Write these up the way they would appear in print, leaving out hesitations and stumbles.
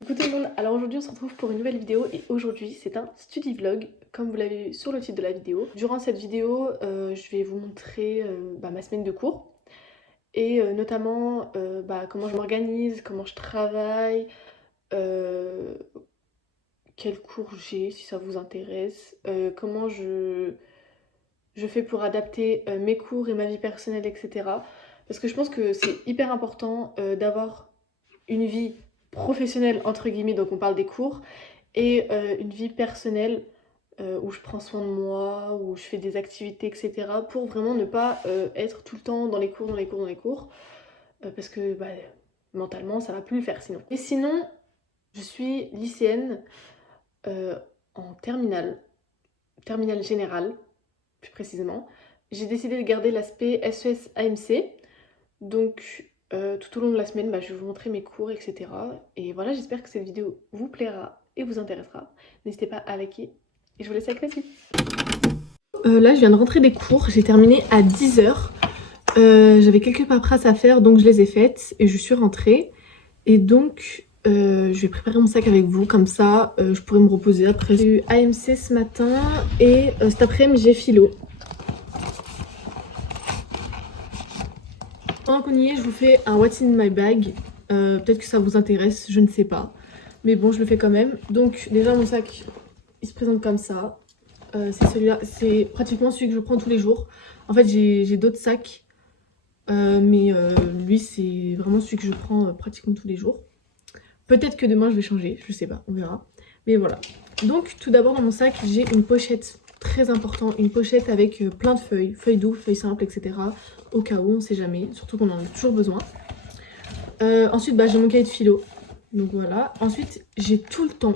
Coucou tout le monde, alors aujourd'hui on se retrouve pour une nouvelle vidéo et aujourd'hui c'est un study vlog comme vous l'avez vu sur le titre de la vidéo. Durant cette vidéo je vais vous montrer ma semaine de cours et notamment comment je m'organise, comment je travaille, euh, quels cours j'ai si ça vous intéresse, comment je fais pour adapter mes cours et ma vie personnelle, etc. Parce que je pense que c'est hyper important d'avoir une vie professionnelle, entre guillemets, donc on parle des cours, et une vie personnelle où je prends soin de moi, où je fais des activités, etc. pour vraiment ne pas être tout le temps dans les cours, parce que mentalement ça va plus le faire sinon. Et sinon, je suis lycéenne en terminale générale, plus précisément. J'ai décidé de garder l'aspect SES-AMC, donc tout au long de la semaine, je vais vous montrer mes cours, etc. Et voilà, j'espère que cette vidéo vous plaira et vous intéressera. N'hésitez pas à liker et je vous laisse avec la suite. Là, je viens de rentrer des cours, j'ai terminé à 10h. J'avais quelques paperasses à faire, donc je les ai faites et je suis rentrée. Et donc, je vais préparer mon sac avec vous, comme ça, je pourrai me reposer après. J'ai eu AMC ce matin et cet après-midi, j'ai philo. Pendant qu'on y est, je vous fais un What's in my bag. Peut-être que ça vous intéresse, je ne sais pas. Mais bon, je le fais quand même. Donc déjà, mon sac, il se présente comme ça. C'est celui-là, c'est pratiquement celui que je prends tous les jours. En fait, j'ai d'autres sacs. Mais lui, c'est vraiment celui que je prends pratiquement tous les jours. Peut-être que demain, je vais changer, je sais pas, on verra. Mais voilà. Donc, tout d'abord, dans mon sac, j'ai une pochette très importante. Une pochette avec plein de feuilles. Feuilles doubles, feuilles simples, etc. Au cas où, on sait jamais. Surtout qu'on en a toujours besoin. Ensuite, j'ai mon cahier de philo. Donc voilà. Ensuite, j'ai tout le temps.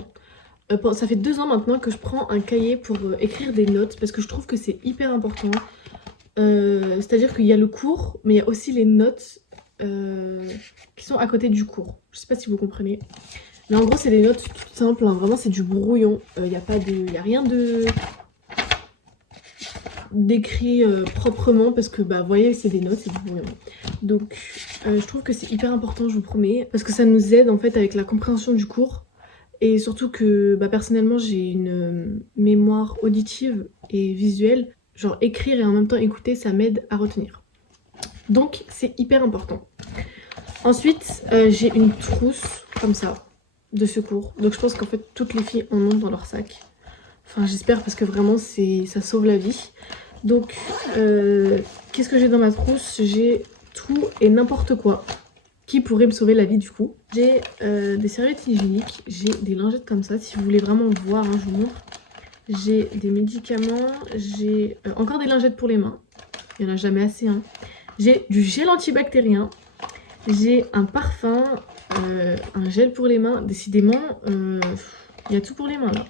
Ça fait 2 ans maintenant que je prends un cahier pour écrire des notes parce que je trouve que c'est hyper important. C'est-à-dire qu'il y a le cours, mais il y a aussi les notes qui sont à côté du cours. Je sais pas si vous comprenez. Mais en gros, c'est des notes toutes simples. Hein. Vraiment, c'est du brouillon. Il n'y a rien d'écrit proprement parce que vous voyez, c'est des notes, c'est du brouillon. Donc je trouve que c'est hyper important, je vous promets, parce que ça nous aide en fait avec la compréhension du cours. Et surtout que personnellement j'ai une mémoire auditive et visuelle. Genre écrire et en même temps écouter, ça m'aide à retenir. Donc c'est hyper important. Ensuite j'ai une trousse comme ça de secours. Donc je pense qu'en fait toutes les filles en ont dans leur sac. Enfin j'espère parce que vraiment ça sauve la vie. Donc qu'est-ce que j'ai dans ma trousse? J'ai tout et n'importe quoi qui pourrait me sauver la vie du coup. J'ai des serviettes hygiéniques, j'ai des lingettes comme ça, si vous voulez vraiment voir, hein, je vous montre. J'ai des médicaments, j'ai encore des lingettes pour les mains, il n'y en a jamais assez. Hein. J'ai du gel antibactérien, j'ai un parfum, un gel pour les mains, décidément, il y a tout pour les mains là.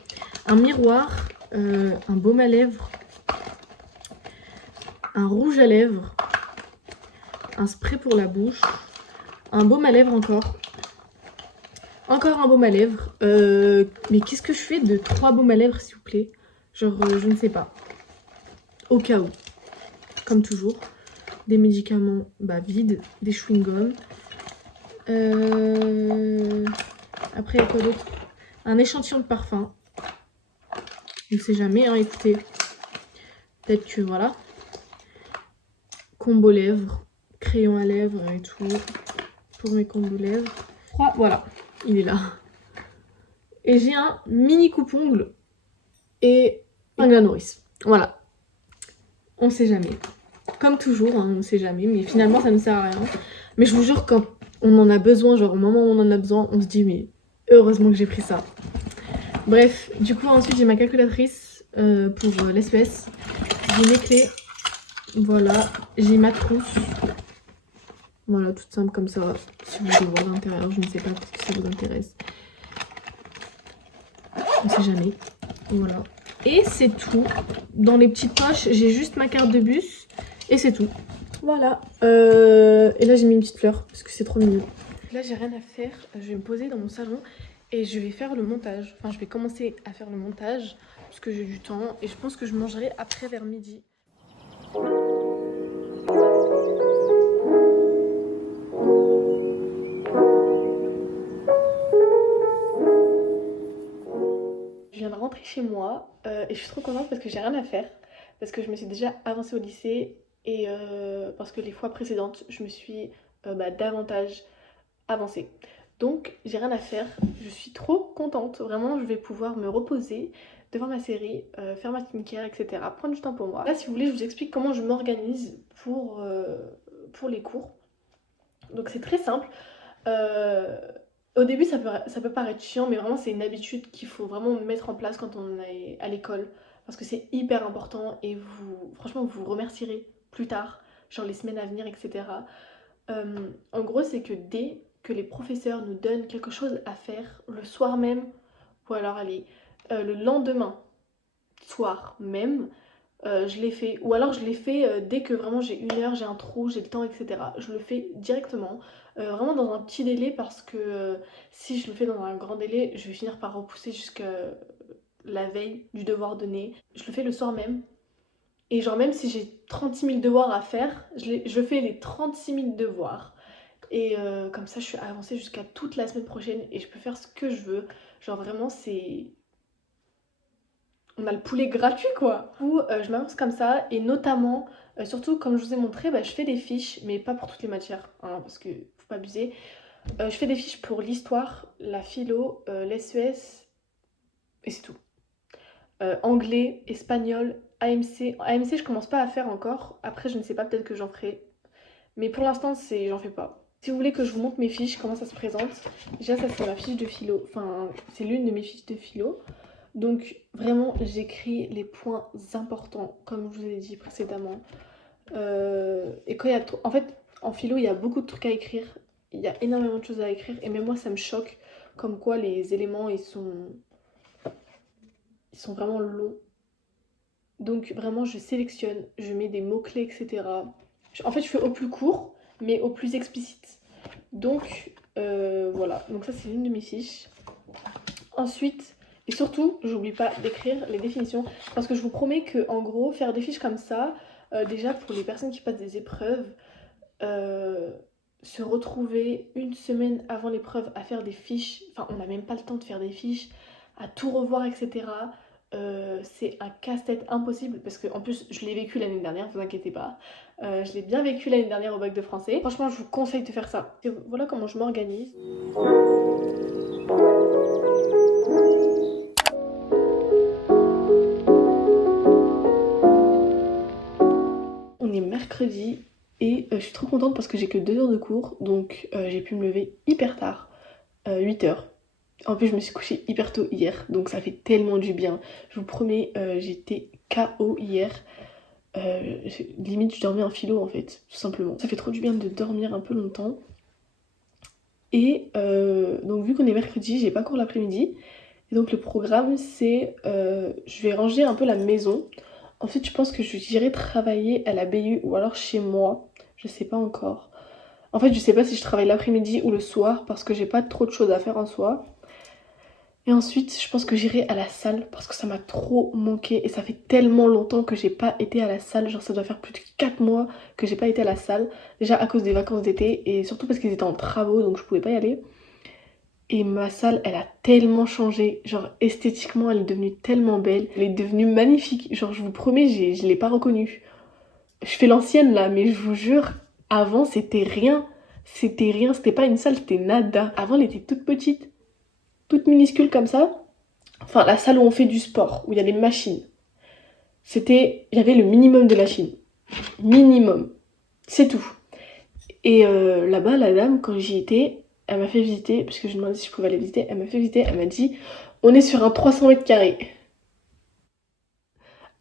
Un miroir, un baume à lèvres, un rouge à lèvres, un spray pour la bouche, un baume à lèvres encore. Encore un baume à lèvres. Mais qu'est-ce que je fais de 3 baumes à lèvres, s'il vous plaît? Genre, je ne sais pas. Au cas où. Comme toujours. Des médicaments vides. Des chewing-gums. Après, il y a quoi d'autre? Un échantillon de parfum. Je ne sais jamais, hein, écoutez. Peut-être que, voilà. Combo lèvres. Crayon à lèvres et tout. Pour mes combos lèvres. Voilà. Il est là. Et j'ai un mini coupe-ongle et un à nourrice. Voilà. On sait jamais. Comme toujours, hein, on sait jamais, mais finalement ça ne sert à rien. Mais je vous jure, quand on en a besoin, genre au moment où on en a besoin, on se dit mais heureusement que j'ai pris ça. Bref, du coup ensuite j'ai ma calculatrice pour l'SES. J'ai mes clés. Voilà, j'ai ma trousse. Voilà, toute simple comme ça. Si vous voulez voir l'intérieur, je ne sais pas, parce que ça vous intéresse. On sait jamais. Voilà. Et c'est tout. Dans les petites poches, j'ai juste ma carte de bus. Et c'est tout. Voilà. Et là, j'ai mis une petite fleur parce que c'est trop mignon. Là, j'ai rien à faire. Je vais me poser dans mon salon et je vais faire le montage. Enfin, je vais commencer à faire le montage parce que j'ai du temps. Et je pense que je mangerai après vers midi. rentrée chez moi et je suis trop contente parce que j'ai rien à faire. Parce que je me suis déjà avancée au lycée et parce que les fois précédentes, je me suis davantage avancée. Donc j'ai rien à faire, je suis trop contente, vraiment je vais pouvoir me reposer devant ma série, faire ma skincare, etc. Prendre du temps pour moi. Là si vous voulez je vous explique comment je m'organise pour les cours. Donc c'est très simple. Euh, Au début ça peut paraître chiant mais vraiment c'est une habitude qu'il faut vraiment mettre en place quand on est à l'école. Parce que c'est hyper important et franchement vous remercierez plus tard, genre les semaines à venir, etc. En gros, c'est que dès que les professeurs nous donnent quelque chose à faire le soir même, ou alors allez, le lendemain soir même, je l'ai fait. Ou alors je l'ai fait dès que vraiment j'ai une heure, j'ai un trou, j'ai le temps, etc. Je le fais directement, vraiment dans un petit délai parce que si je le fais dans un grand délai, je vais finir par repousser jusqu'à la veille du devoir donné. Je le fais le soir même. Et genre même si j'ai 36 000 devoirs à faire, je fais les 36 000 devoirs. Et comme ça, je suis avancée jusqu'à toute la semaine prochaine et je peux faire ce que je veux. Genre vraiment, c'est... On a le poulet gratuit quoi. Du coup, je m'avance comme ça et notamment, surtout comme je vous ai montré, je fais des fiches, mais pas pour toutes les matières, hein, parce que faut pas abuser. Je fais des fiches pour l'histoire, la philo, l'SES et c'est tout. Anglais, espagnol, AMC. AMC, je commence pas à faire encore. Après, je ne sais pas, peut-être que j'en ferai. Mais pour l'instant, j'en fais pas. Si vous voulez que je vous montre mes fiches, comment ça se présente, déjà ça c'est ma fiche de philo, enfin c'est l'une de mes fiches de philo. Donc vraiment j'écris les points importants comme je vous ai dit précédemment. Et quand il y a trop... En fait en philo il y a beaucoup de trucs à écrire, il y a énormément de choses à écrire et même moi ça me choque comme quoi les éléments ils sont vraiment longs. Donc vraiment je sélectionne, je mets des mots-clés etc. En fait je fais au plus court mais au plus explicite. Donc voilà, donc ça c'est l'une de mes fiches. Ensuite, et surtout, j'oublie pas d'écrire les définitions parce que je vous promets que en gros, faire des fiches comme ça, déjà pour les personnes qui passent des épreuves, euh, se retrouver une semaine avant l'épreuve à faire des fiches, enfin on n'a même pas le temps de faire des fiches, à tout revoir, etc. C'est un casse-tête impossible parce que en plus je l'ai vécu l'année dernière, vous inquiétez pas. Je l'ai bien vécu l'année dernière au bac de français. Franchement, je vous conseille de faire ça. Et voilà comment je m'organise. On est mercredi et je suis trop contente parce que j'ai que 2 heures de cours, donc j'ai pu me lever hyper tard, 8 heures. En plus, je me suis couchée hyper tôt hier, donc ça fait tellement du bien. Je vous promets, j'étais KO hier. Limite, je dormais en philo en fait, tout simplement. Ça fait trop du bien de dormir un peu longtemps. Et donc, vu qu'on est mercredi, j'ai pas cours l'après-midi. Et donc, le programme, c'est je vais ranger un peu la maison. Ensuite, je pense que j'irai travailler à la BU ou alors chez moi. Je sais pas encore. En fait, je sais pas si je travaille l'après-midi ou le soir parce que j'ai pas trop de choses à faire en soi. Et ensuite, je pense que j'irai à la salle parce que ça m'a trop manqué et ça fait tellement longtemps que j'ai pas été à la salle. Genre, ça doit faire plus de 4 mois que j'ai pas été à la salle. Déjà à cause des vacances d'été et surtout parce qu'ils étaient en travaux donc je pouvais pas y aller. Et ma salle, elle a tellement changé. Genre, esthétiquement, elle est devenue tellement belle. Elle est devenue magnifique. Genre, je vous promets, je l'ai pas reconnue. Je fais l'ancienne là, mais je vous jure, avant, c'était rien. C'était rien, c'était pas une salle, c'était nada. Avant, elle était toute petite, toute minuscule comme ça. Enfin, la salle où on fait du sport, où il y a les machines. Il y avait le minimum de machines. Minimum. C'est tout. Et là-bas, la dame, quand j'y étais, elle m'a fait visiter, parce que je lui ai demandé si je pouvais aller visiter, elle m'a fait visiter, elle m'a dit on est sur un 300 mètres carrés.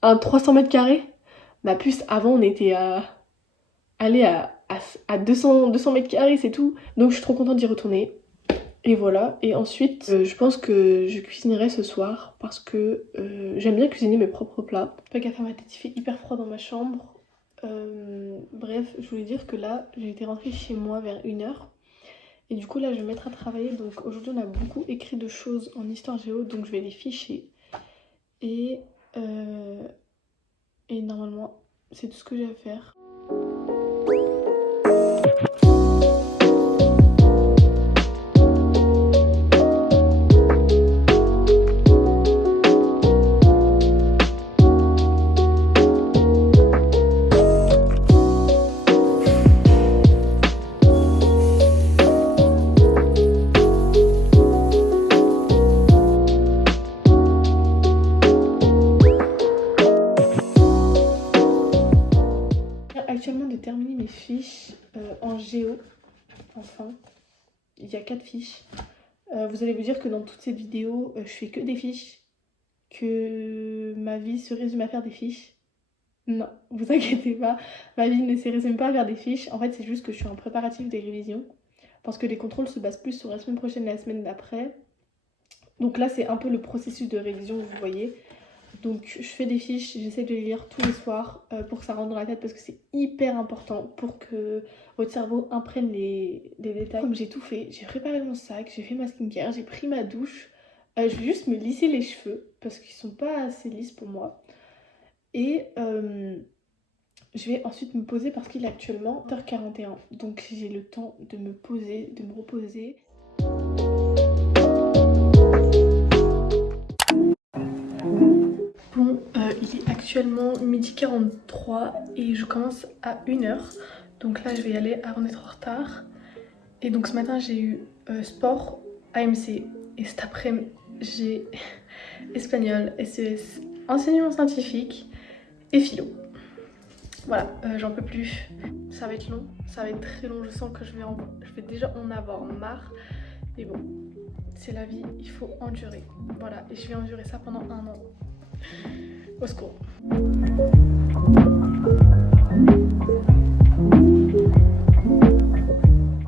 Un 300 mètres carrés. Ma puce, avant on était à 200 mètres carrés, c'est tout. Donc je suis trop contente d'y retourner. Et voilà. Et ensuite, je pense que je cuisinerai ce soir parce que j'aime bien cuisiner mes propres plats. Pas gaffe à ma tête, il fait hyper froid dans ma chambre. Bref, je voulais dire que là, j'ai été rentrée chez moi vers 1 heure. Et du coup là je vais me mettre à travailler, donc aujourd'hui on a beaucoup écrit de choses en histoire géo, donc je vais les ficher. Et, et normalement c'est tout ce que j'ai à faire. enfin, il y a 4 fiches. Vous allez vous dire que dans toute cette vidéo, je fais que des fiches, que ma vie se résume à faire des fiches. Non, vous inquiétez pas, ma vie ne se résume pas à faire des fiches. En fait, c'est juste que je suis en préparatif des révisions, parce que les contrôles se basent plus sur la semaine prochaine et la semaine d'après. Donc là, c'est un peu le processus de révision, vous voyez. Donc je fais des fiches, j'essaie de les lire tous les soirs pour que ça rentre dans la tête, parce que c'est hyper important pour que votre cerveau imprègne les détails. Comme j'ai tout fait, j'ai préparé mon sac, j'ai fait ma skincare, j'ai pris ma douche. Je vais juste me lisser les cheveux parce qu'ils sont pas assez lisses pour moi. Et je vais ensuite me poser parce qu'il est actuellement 8h41. Donc j'ai le temps de me poser, de me reposer. Bon, il est actuellement 12h43 et je commence à 1h. Donc là, je vais y aller avant d'être en retard. Et donc ce matin, j'ai eu sport, AMC. Et cet après-midi, j'ai espagnol, SES, enseignement scientifique et philo. Voilà, j'en peux plus. Ça va être long, ça va être très long. Je sens que je vais déjà en avoir marre. Mais bon, c'est la vie, il faut endurer. Voilà, et je vais endurer ça pendant 1 an. Au secours.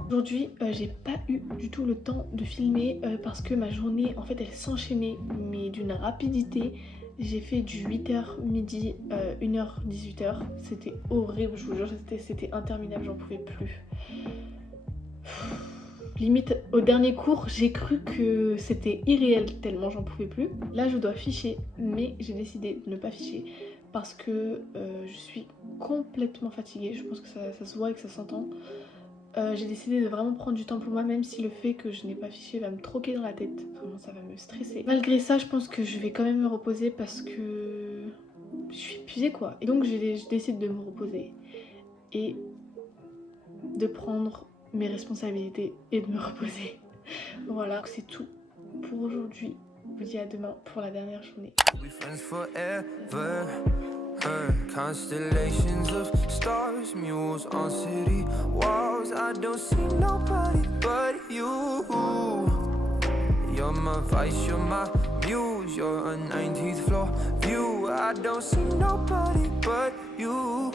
Aujourd'hui, j'ai pas eu du tout le temps de filmer parce que ma journée, en fait, elle s'enchaînait, mais d'une rapidité. J'ai fait du 8h midi, 1h 18h. C'était horrible, je vous jure, c'était interminable, j'en pouvais plus. Limite, au dernier cours, j'ai cru que c'était irréel tellement j'en pouvais plus. Là, je dois ficher, mais j'ai décidé de ne pas ficher parce que je suis complètement fatiguée. Je pense que ça se voit et que ça s'entend. J'ai décidé de vraiment prendre du temps pour moi, même si le fait que je n'ai pas fiché va me troquer dans la tête. Vraiment, ça va me stresser. Malgré ça, je pense que je vais quand même me reposer parce que je suis épuisée, quoi. Et donc, je décide de me reposer et de prendre mes responsabilités et de me reposer. Voilà, c'est tout pour aujourd'hui. Je vous dis à demain pour la dernière journée. Constellations of stars, mules on city walls. I don't see nobody but you. You're my vice, you're my muse. You're a 19th floor view. I don't see nobody but you.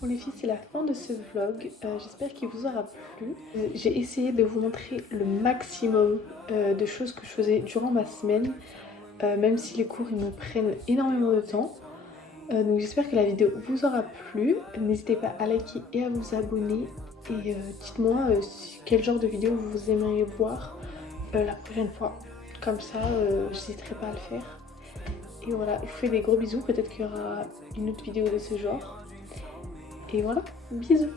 Bon les filles, c'est la fin de ce vlog, j'espère qu'il vous aura plu. J'ai essayé de vous montrer le maximum de choses que je faisais durant ma semaine, même si les cours ils me prennent énormément de temps. Donc j'espère que la vidéo vous aura plu. N'hésitez pas à liker et à vous abonner. Et dites-moi quel genre de vidéo vous aimeriez voir la prochaine fois. Comme ça, j'hésiterai pas à le faire. Et voilà, je vous fais des gros bisous, peut-être qu'il y aura une autre vidéo de ce genre. Et voilà, bisous.